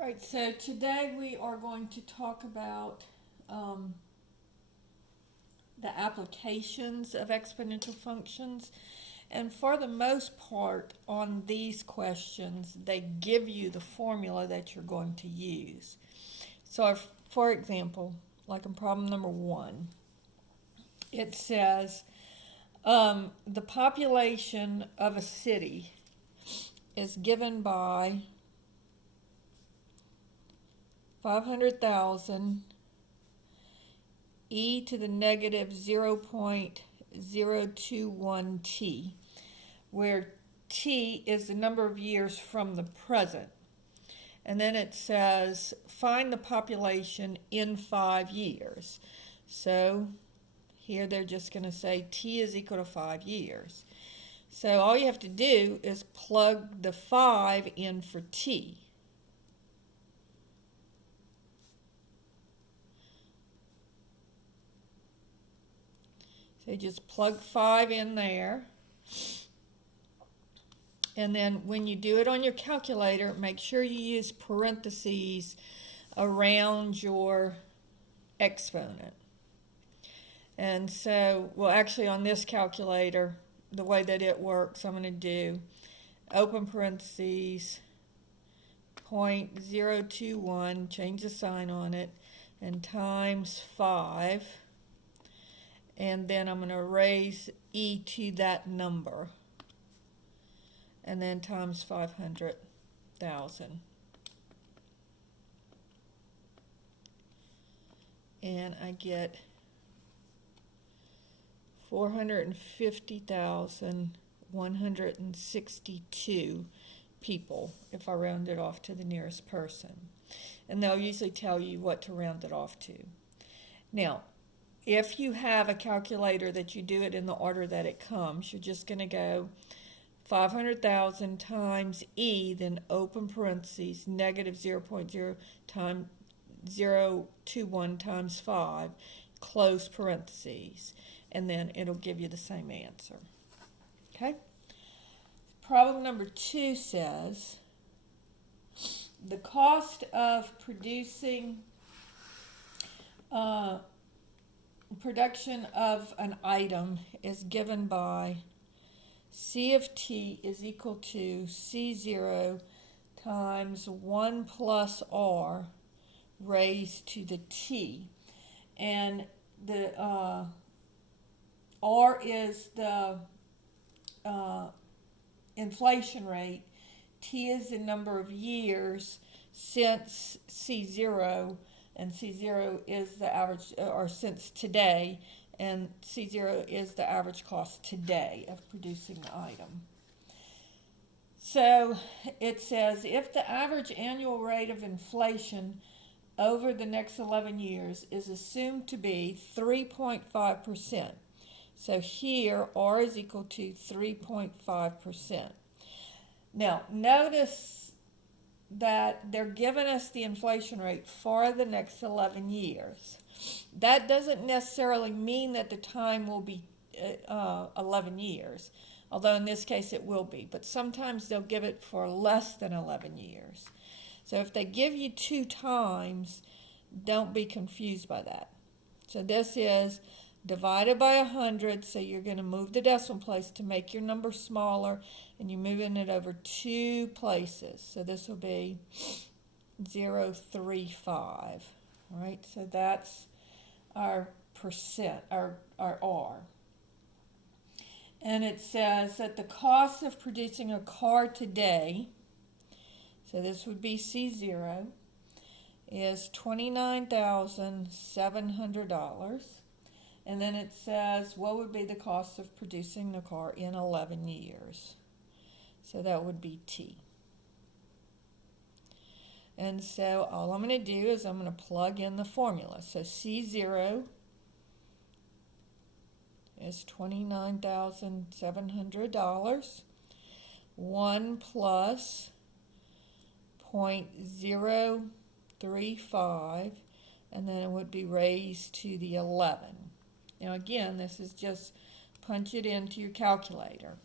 All right, so today we are going to talk about the applications of exponential functions. And for the most part, on these questions, they give you the formula that you're going to use. So, for example, like in problem number 1, it says the population of a city is given by 500,000 e to the negative 0.021 t, where t is the number of years from the present. And then it says, find the population in 5 years. So here they're just going to say t is equal to 5 years. So all you have to do is plug the 5 in for t. So just plug 5 in there. And then when you do it on your calculator, make sure you use parentheses around your exponent. And so, well, actually on this calculator, the way that it works, I'm going to do open parentheses, 0.021, change the sign on it, and times 5. And then I'm going to raise e to that number. And then times 500,000. And I get 450,162 people if I round it off to the nearest person. And they'll usually tell you what to round it off to. Now, if you have a calculator that you do it in the order that it comes, you're just going to go 500,000 times e, then open parentheses, negative 0.0 times 0.021 times 5, close parentheses, and then it'll give you the same answer. Okay? Problem number 2 says, the cost of production of an item is given by C of t is equal to C0 times 1 plus r raised to the t. And the r is the inflation rate. T is the number of years since C0, and C0 is the average, or since today, and C0 is the average cost today of producing the item. So it says if the average annual rate of inflation over the next 11 years is assumed to be 3.5%. So here R is equal to 3.5%. Now notice that they're giving us the inflation rate for the next 11 years. That doesn't necessarily mean that the time will be 11 years, although in this case it will be. But sometimes they'll give it for less than 11 years. So if they give you 2 times, don't be confused by that. So this is divided by 100, so you're going to move the decimal place to make your number smaller, and you're moving it over 2 places. So this will be 0.035. All right, so that's our percent, our R. And it says that the cost of producing a car today, so this would be C0, is $29,700. And then it says what would be the cost of producing the car in 11 years. So that would be T. And so all I'm going to do is I'm going to plug in the formula. So C0 is $29,700. 1 plus 0.035, and then it would be raised to the 11. Now again, this is just punch it into your calculator.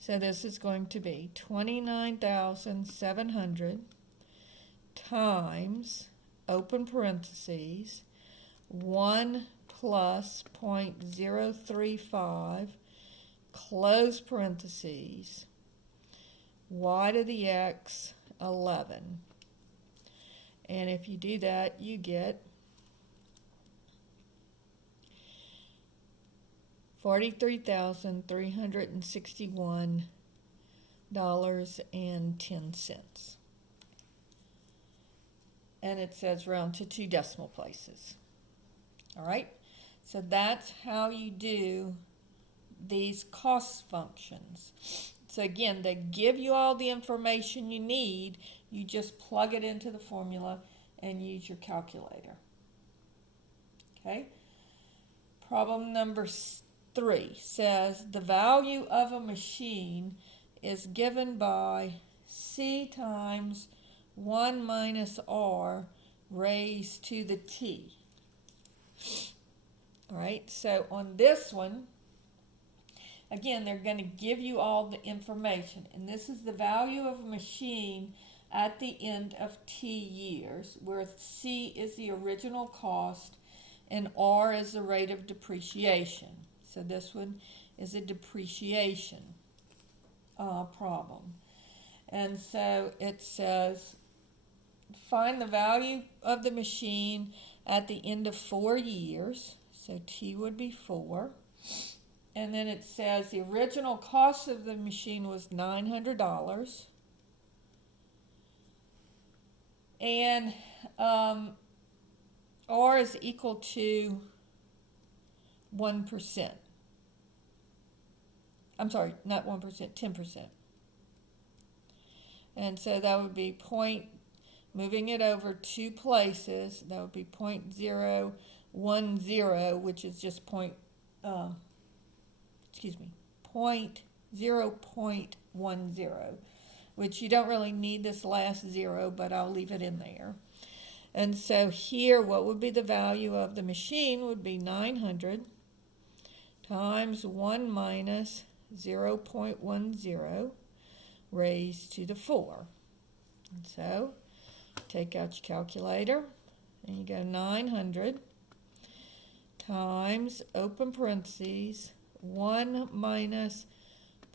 So this is going to be 29,700 times, open parentheses, 1 plus 0.035, close parentheses, y to the x, 11. And if you do that, you get $43,361.10. And it says round to 2 decimal places. All right, so that's how you do these cost functions. So again, they give you all the information you need. You just plug it into the formula and use your calculator. Okay. Problem number 3 says the value of a machine is given by C times 1 minus R raised to the T. All right, so on this one, again, they're going to give you all the information, and this is the value of a machine at the end of T years, where C is the original cost and R is the rate of depreciation. So this one is a depreciation problem. And so it says, find the value of the machine at the end of 4 years. So T would be 4. And then it says the original cost of the machine was $900. And R is equal to 1%. I'm sorry, not 1%, 10%. And so that would be moving it over 2 places, that would be 0.010, which is just 0.10, which you don't really need this last 0, but I'll leave it in there. And so here, what would be the value of the machine would be 900 times 1 minus 0.10 raised to the 4. And so take out your calculator and you go 900 times, open parentheses, 1 minus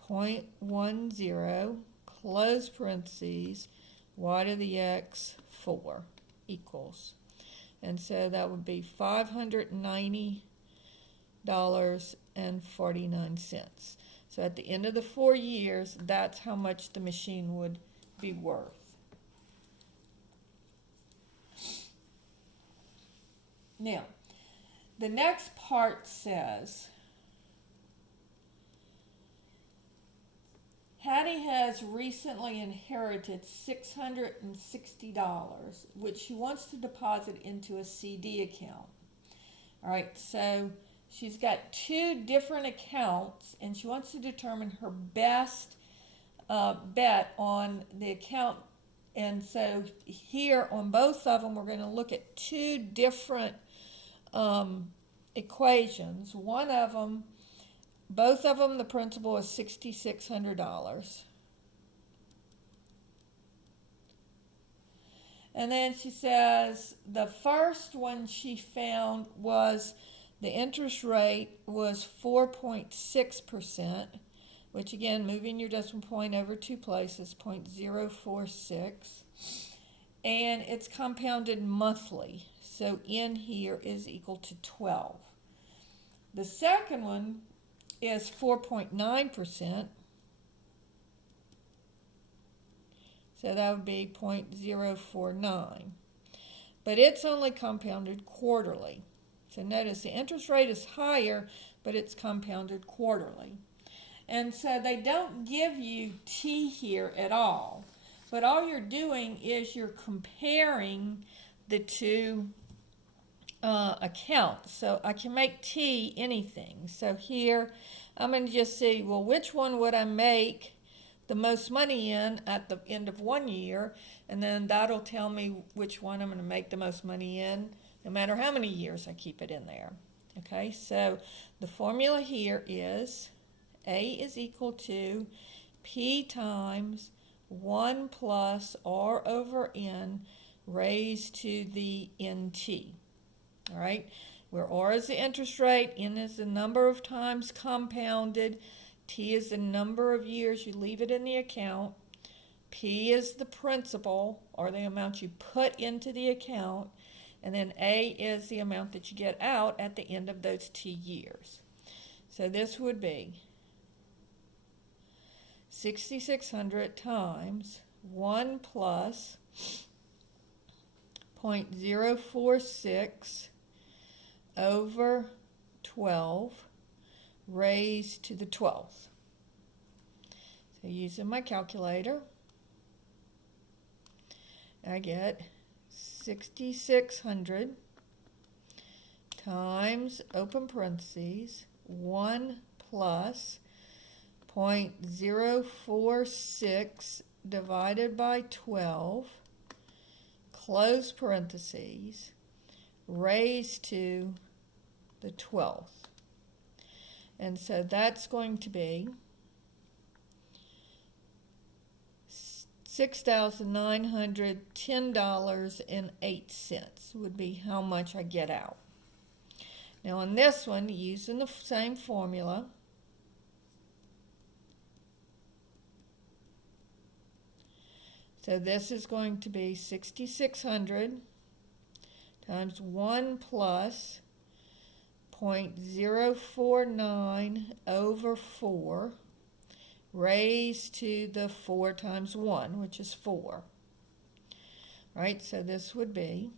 0.10, close parentheses, y to the x, 4 equals. And so that would be $590.49. So at the end of the 4 years, that's how much the machine would be worth. Now, the next part says, Hattie has recently inherited $660, which she wants to deposit into a CD account. All right, so she's got 2 different accounts, and she wants to determine her best bet on the account. And so here on both of them, we're going to look at 2 different equations. One of them, both of them, the principal is $6,600. And then she says the first one she found was the interest rate was 4.6%, which again, moving your decimal point over 2 places, 0.046. And it's compounded monthly. So N here is equal to 12. The second one is 4.9%. So that would be 0.049. But it's only compounded quarterly. So notice the interest rate is higher, but it's compounded quarterly. And so they don't give you T here at all. But all you're doing is you're comparing the 2 accounts. So I can make T anything. So here I'm going to just see, well, which one would I make the most money in at the end of 1 year? And then that'll tell me which one I'm going to make the most money in, no matter how many years I keep it in there. Okay, so the formula here is A is equal to P times 1 plus R over N raised to the NT. All right, where R is the interest rate, N is the number of times compounded, T is the number of years you leave it in the account, P is the principal, or the amount you put into the account, and then A is the amount that you get out at the end of those T years. So this would be 6,600 times 1 plus 0.046 over 12 raised to the 12th. So using my calculator, I get 6,600 times, open parentheses, 1 plus 0.046 divided by 12, close parentheses, raised to the 12th. And so that's going to be $6,910.08 would be how much I get out. Now on this one, using the same formula, so this is going to be 6,600 times 1 plus 0.049 over 4 raised to the 4 times 1, which is 4. Right, so this would be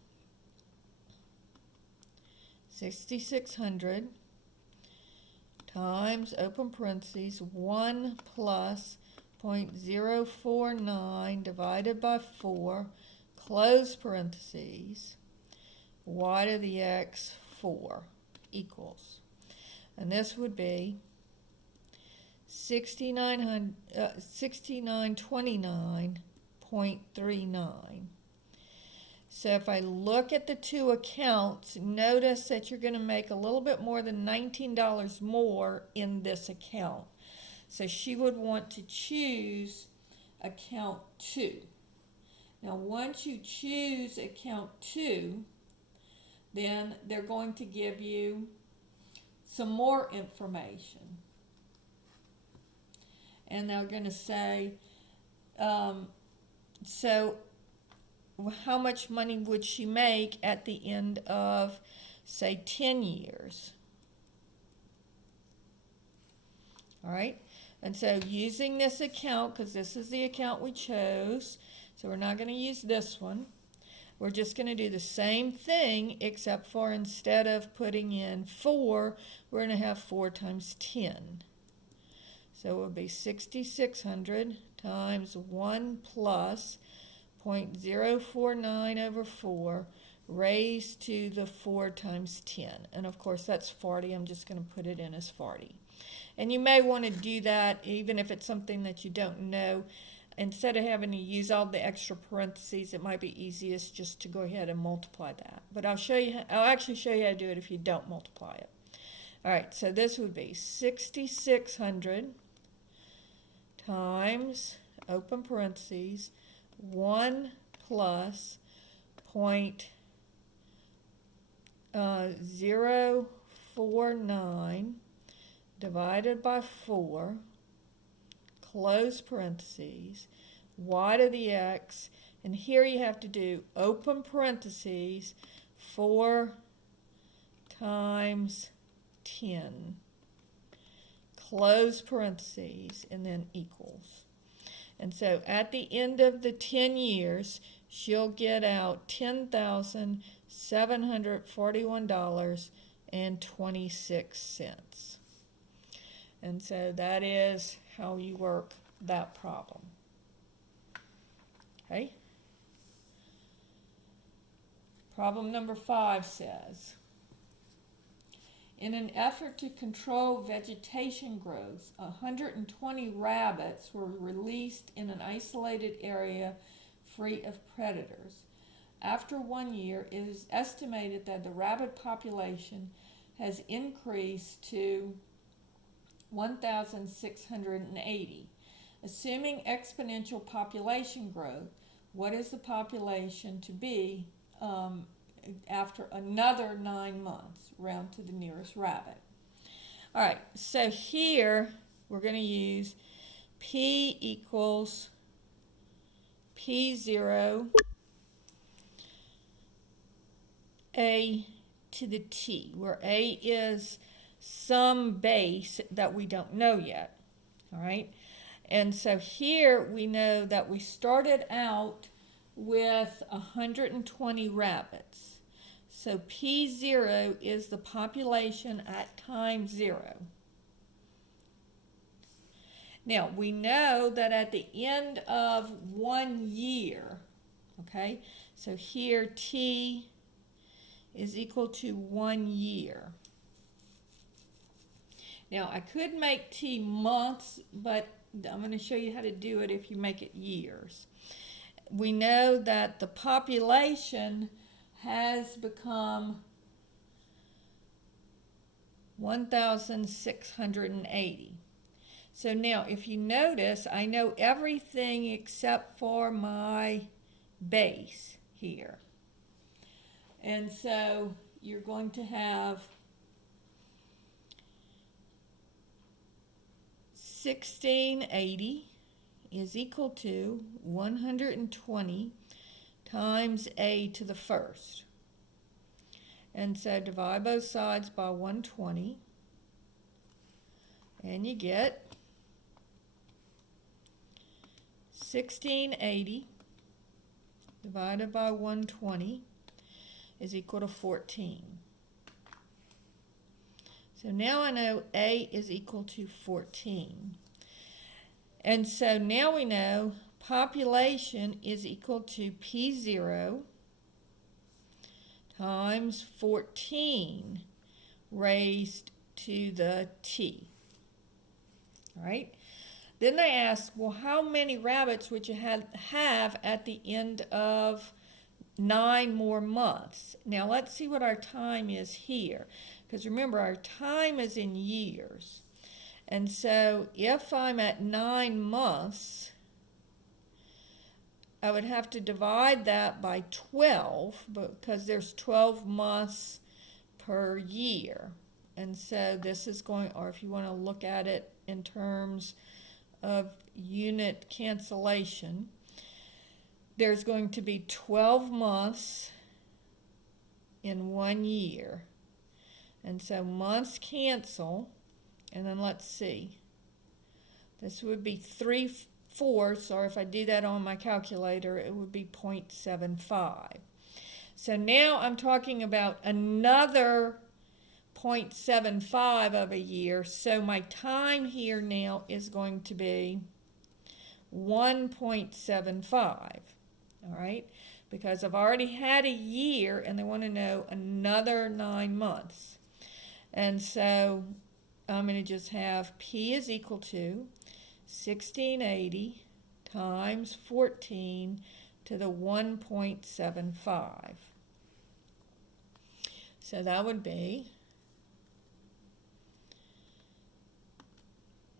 6,600 times, open parentheses, 1 plus 0.049 divided by 4, close parentheses, y to the x 4 equals. And this would be 6929.39. So if I look at the two accounts, notice that you're going to make a little bit more than $19 more in this account. So she would want to choose account 2. Now once you choose account 2, then they're going to give you some more information. And they're going to say, so how much money would she make at the end of, say, 10 years? All right, and so using this account, because this is the account we chose, so we're not going to use this one. We're just going to do the same thing, except for instead of putting in 4, we're going to have 4 times 10. So it would be 6,600 times 1 plus 0.049 over 4 raised to the 4 times 10. And of course that's 40. I'm just going to put it in as 40. And you may want to do that even if it's something that you don't know. Instead of having to use all the extra parentheses, it might be easiest just to go ahead and multiply that. But I'll actually show you how to do it if you don't multiply it. All right, so this would be 6,600 times, open parentheses, 1 plus 0.049 divided by 4, close parentheses, y to the x, and here you have to do open parentheses, 4 times 10, close parentheses, and then equals. And so at the end of the 10 years, she'll get out $10,741.26. And so that is how you work that problem. Okay? Problem number 5 says, in an effort to control vegetation growth, 120 rabbits were released in an isolated area free of predators. After 1 year, it is estimated that the rabbit population has increased to 1,680. Assuming exponential population growth, what is the population to be after another 9 months, round to the nearest rabbit. All right, so here we're going to use P equals P0 A to the T, where A is some base that we don't know yet. All right, and so here we know that we started out with 120 rabbits. So P0 is the population at time 0. Now, we know that at the end of 1 year, okay, so here T is equal to 1 year. Now, I could make T months, but I'm going to show you how to do it if you make it years. We know that the population has become 1,680. So now, if you notice, I know everything except for my base here. And so you're going to have 1680 is equal to 120 times A to the first. And so divide both sides by 120, and you get 1680 divided by 120 is equal to 14. So now I know A is equal to 14. And so now we know population is equal to P0 times 14 raised to the T. All right? Then they ask, well, how many rabbits would you have at the end of 9 more months? Now let's see what our time is here. Because remember, our time is in years. And so if I'm at 9 months, I would have to divide that by 12 because there's 12 months per year. And so this is going, or if you want to look at it in terms of unit cancellation, there's going to be 12 months in 1 year. And so months cancel, and then let's see. This would be 3/4, or if I do that on my calculator, it would be 0.75. So now I'm talking about another 0.75 of a year. So my time here now is going to be 1.75. All right? Because I've already had a year and they want to know another 9 months. And so I'm going to just have P is equal to 1680 times 14 to the 1.75. So that would be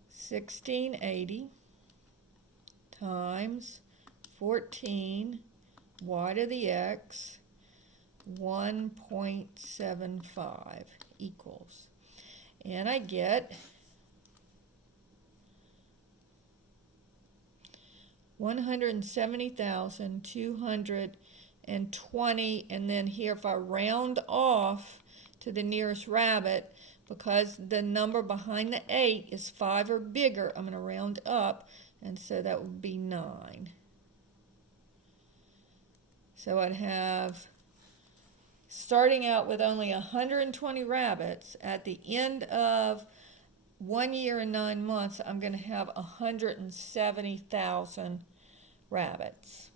1680 times 14 y to the x 1.75 equals, and I get 170,220, and then here if I round off to the nearest rabbit, because the number behind the 8 is 5 or bigger, I'm going to round up, and so that would be 9. So I'd have, starting out with only 120 rabbits, at the end of 1 year and 9 months, I'm going to have 170,000 rabbits,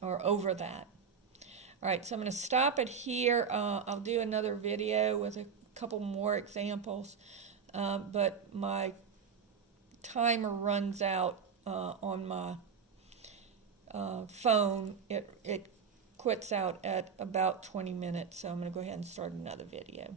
or over that. All right, so I'm going to stop it here. I'll do another video with a couple more examples, but my timer runs out on my phone. It quits out at about 20 minutes, so I'm going to go ahead and start another video.